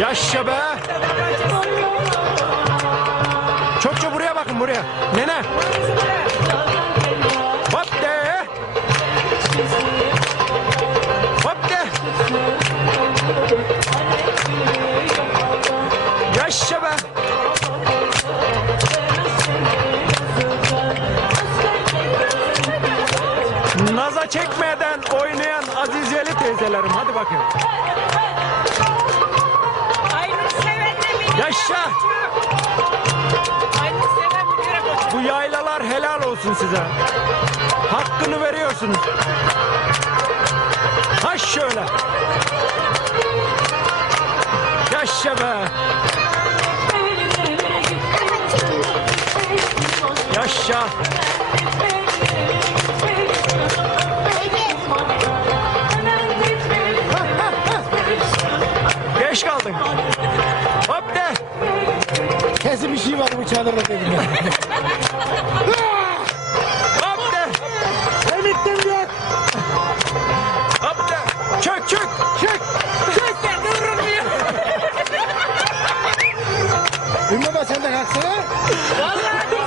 Yaşa be. Çokça buraya bakın buraya. Nene. Hop de. Hop de. Yaşa be. Naza çekmeden oynayan Azizeli teyzelerim. Hadi bakayım. Bu yaylalar helal olsun size. Hakkını veriyorsunuz. Ha şöyle. Yaşa be. Yaşa. Geç kaldın. Kesin bir şey var bu çadırda dedim. Ben bittim diyor. Hop de. Çök çök. Çek. Çek de durmuyor. Ümmü sen de kalksana. Vallahi